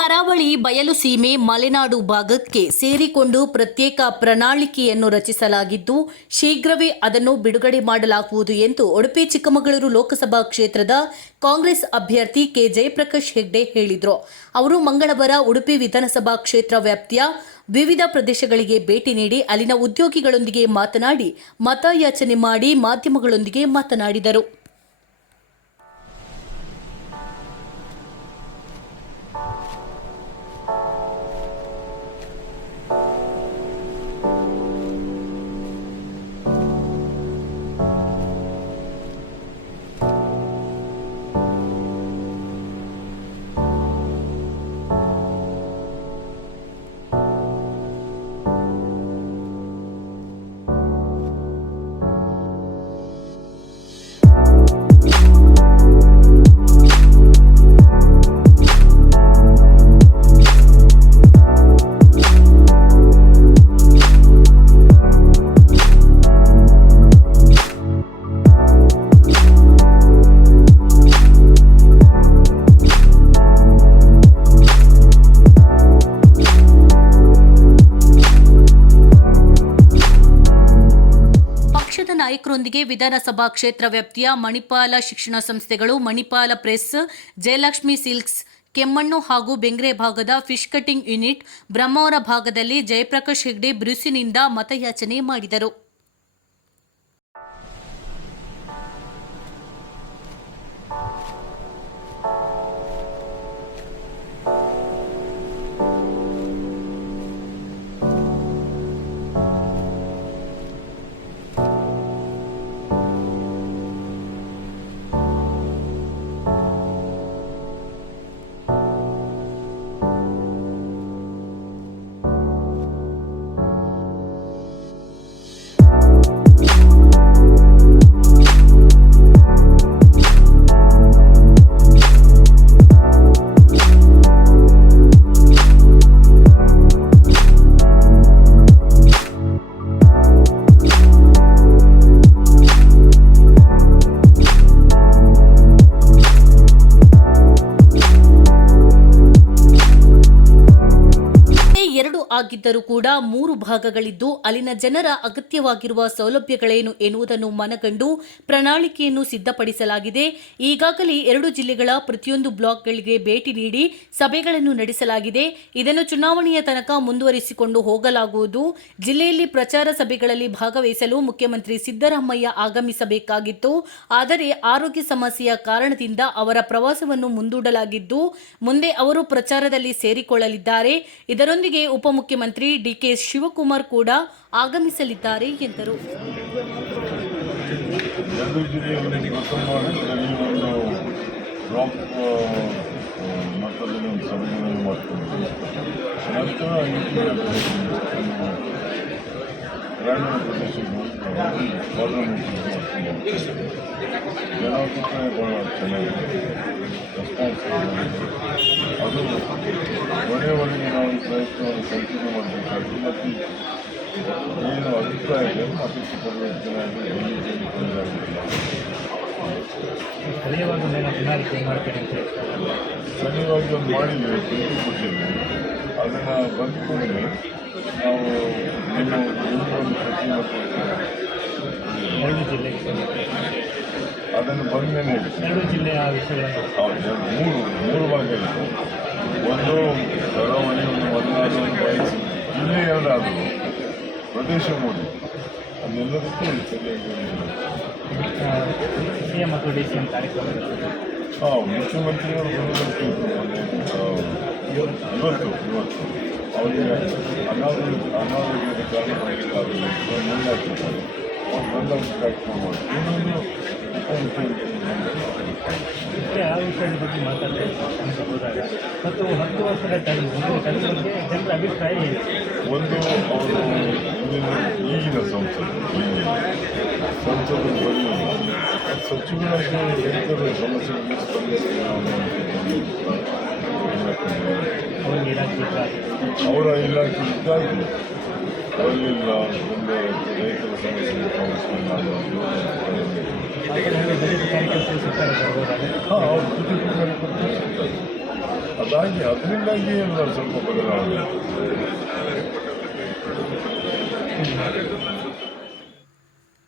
ಕರಾವಳಿ ಬಯಲು ಸೀಮೆ ಮಲೆನಾಡು ಭಾಗಕ್ಕೆ ಸೇರಿಕೊಂಡು ಪ್ರತ್ಯೇಕ ಪ್ರಣಾಳಿಕೆಯನ್ನು ರಚಿಸಲಾಗಿದ್ದು ಶೀಘ್ರವೇ ಅದನ್ನು ಬಿಡುಗಡೆ ಮಾಡಲಾಗುವುದು ಎಂದು ಉಡುಪಿ ಚಿಕ್ಕಮಗಳೂರು ಲೋಕಸಭಾ ಕ್ಷೇತ್ರದ ಕಾಂಗ್ರೆಸ್ ಅಭ್ಯರ್ಥಿ ಕೆ ಜಯಪ್ರಕಾಶ್ ಹೆಗ್ಡೆ ಹೇಳಿದರು. ಅವರು ಮಂಗಳವಾರ ಉಡುಪಿ ವಿಧಾನಸಭಾ ಕ್ಷೇತ್ರ ವ್ಯಾಪ್ತಿಯ ವಿವಿಧ ಪ್ರದೇಶಗಳಿಗೆ ಭೇಟಿ ನೀಡಿ ಅಲ್ಲಿನ ಉದ್ಯೋಗಿಗಳೊಂದಿಗೆ ಮಾತನಾಡಿ ಮತಯಾಚನೆ ಮಾಡಿ ಮಾಧ್ಯಮಗಳೊಂದಿಗೆ ಮಾತನಾಡಿದರು. ನಾಯಕರೊಂದಿಗೆ ವಿಧಾನಸಭಾ ಕ್ಷೇತ್ರ ವ್ಯಾಪ್ತಿಯ ಮಣಿಪಾಲ ಶಿಕ್ಷಣ ಸಂಸ್ಥೆಗಳು, ಮಣಿಪಾಲ ಪ್ರೆಸ್, ಜಯಲಕ್ಷ್ಮಿ ಸಿಲ್ಕ್ಸ್, ಕೆಮ್ಮಣ್ಣು ಹಾಗೂ ಬೆಂಗ್ರೆ ಭಾಗದ ಫಿಶ್ ಕಟಿಂಗ್ ಯೂನಿಟ್, ಬ್ರಹ್ಮಾವರ ಭಾಗದಲ್ಲಿ ಜಯಪ್ರಕಾಶ್ ಹೆಗ್ಡೆ ಬಿರುಸಿನಿಂದ ಮತಯಾಚನೆ ಮಾಡಿದರು. ಆಗಿದ್ದರೂ ಕೂಡ 3 ಭಾಗಗಳಿದ್ದು ಅಲ್ಲಿನ ಜನರ ಅಗತ್ಯವಾಗಿರುವ ಸೌಲಭ್ಯಗಳೇನು ಎನ್ನುವುದನ್ನು ಮನಗಂಡು ಪ್ರಣಾಳಿಕೆಯನ್ನು ಸಿದ್ಧಪಡಿಸಲಾಗಿದೆ. ಈಗಾಗಲೇ 2 ಜಿಲ್ಲೆಗಳ ಪ್ರತಿಯೊಂದು ಬ್ಲಾಕ್ಗಳಿಗೆ ಭೇಟಿ ನೀಡಿ ಸಭೆಗಳನ್ನು ನಡೆಸಲಾಗಿದೆ. ಇದನ್ನು ಚುನಾವಣೆಯ ತನಕ ಮುಂದುವರಿಸಿಕೊಂಡು ಹೋಗಲಾಗುವುದು. ಜಿಲ್ಲೆಯಲ್ಲಿ ಪ್ರಚಾರ ಸಭೆಗಳಲ್ಲಿ ಭಾಗವಹಿಸಲು ಮುಖ್ಯಮಂತ್ರಿ ಸಿದ್ದರಾಮಯ್ಯ ಆಗಮಿಸಬೇಕಾಗಿತ್ತು. ಆದರೆ ಆರೋಗ್ಯ ಸಮಸ್ಯೆಯ ಕಾರಣದಿಂದ ಅವರ ಪ್ರವಾಸವನ್ನು ಮುಂದೂಡಲಾಗಿದ್ದು ಮುಂದೆ ಅವರು ಪ್ರಚಾರದಲ್ಲಿ ಸೇರಿಕೊಳ್ಳಲಿದ್ದಾರೆ. ಇದರೊಂದಿಗೆ ಉಪಮುಖ್ಯಮಂತ್ರಿ ಡಿಕೆ ಶಿವಕುಮಾರ್ ಕೂಡ ಆಗಮಿಸಲಿದ್ದಾರೆ ಎಂದರು. ಗ್ರಾಮೀಣ ಪ್ರದೇಶಗಳು ಜನಾಭಿಪ್ರಾಯ ಭಾಳ ಚೆನ್ನಾಗಿದೆ. ರೆಸ್ಪಾನ್ಸ್ ಅದು ಒಳ್ಳೆಯವರೆಗೆ ನಾವು ಪ್ರಯತ್ನವನ್ನು ಕಂಟಿನ್ಯೂ ಮಾಡಬೇಕಾಗಿ ಮತ್ತು ಏನು ಅಭಿಪ್ರಾಯ ಇದೆ ಅದಕ್ಕೆ ಪಡುವ ಚೆನ್ನಾಗಿ ಸ್ಥಳೀಯವಾಗಿ ಒಂದು ಮಾಡಿದ್ದೇವೆ, ಭೇಟಿ ಕೊಟ್ಟಿದ್ದೇವೆ. ಅದನ್ನು ಬಂದುಕೊಂಡ್ರೆ ನಾವು ಒಂದು ಪ್ರತಿ ಅದನ್ನು ಬಂದಮೇಲೆ 2 ಜಿಲ್ಲೆಯ ವಿಷಯಗಳನ್ನು ಮೂರು ಭಾಗ ಇತ್ತು. ಒಂದು ಕರಾವಳಿ, ಒಂದು ಮಲೆನಾಡು, ಒಂದು ಬಯಲು. ಜಿಲ್ಲೆ 2 ಆದರೂ ಪ್ರದೇಶ 3. ಅದೆಲ್ಲದಕ್ಕೂ ಸರಿಯಾಗಿ ಸಿಎಂ ಮತ್ತು ಡಿಸಿಎಂ ಕಾರ್ಯಕ್ರಮ ಮುಖ್ಯಮಂತ್ರಿಯವರು ಬರುವುದಕ್ಕೆ ಇವತ್ತು ಅವರಿಗೆ ಅನಾರೋಗ್ಯದ ಕಾರಣವಾಗಿ ಮುಂದಾಗ್ತಿದ್ದಾರೆ. ಅವ್ರು ಬಂದಾಗ ಕಾರ್ಯಕ್ರಮ ಮಾಡಿ ಆ ವಿಷಯದ ಬಗ್ಗೆ ಮಾತಾಡಬೇಕು ಹೋದಾಗ ಮತ್ತು 10 ವರ್ಷದ ಟರ್ಮ್ ಬಗ್ಗೆ ಜನರ ಅಭಿಪ್ರಾಯ ಏನು? ಒಂದು ಅವರು ಈಗಿನ ಸಂಸದರು ಬರೀ ಸಚಿವರಾಗಿ ರೈತರ ಸಮಸ್ಯೆಗಳನ್ನು ಸ್ಪಂದಿಸಿ ಅವರ ಇಲಾಖೆ ಇದ್ದಾಗಿ ಅವರಿಲ್ಲ ಒಂದು ರೈತರ ಸಮಸ್ಯೆ ಕಾರ್ಯಕರ್ತರು ಸಿಗ್ತಾರೆ. ಅವ್ರು ಅದರಿಂದಾಗಿ ಎಲ್ಲ ಸ್ವಲ್ಪ ಬದಲಾವಣೆ.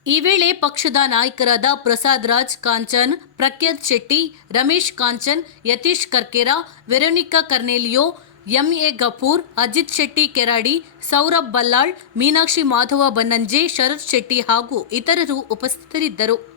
ಈ ವೇಳೆ ಪಕ್ಷದ ನಾಯಕರಾದ ಪ್ರಸಾದ್ ರಾಜ್ ಕಾಂಚನ್, ಪ್ರಖ್ಯಾತ್ ಶೆಟ್ಟಿ, ರಮೇಶ್ ಕಾಂಚನ್, ಯತೀಶ್ ಕರ್ಕೇರ, ವೆರೋನಿಕಾ ಕರ್ನೇಲಿಯೋ, ಎಂಎ ಗಫೂರ್, ಅಜಿತ್ ಶೆಟ್ಟಿ ಕೆರಾಡಿ, ಸೌರಭ್ ಬಲ್ಲಾಳ್, ಮೀನಾಕ್ಷಿ ಮಾಧವ ಬನ್ನಂಜೆ, ಶರತ್ ಶೆಟ್ಟಿ ಹಾಗೂ ಇತರರು ಉಪಸ್ಥಿತರಿದ್ದರು.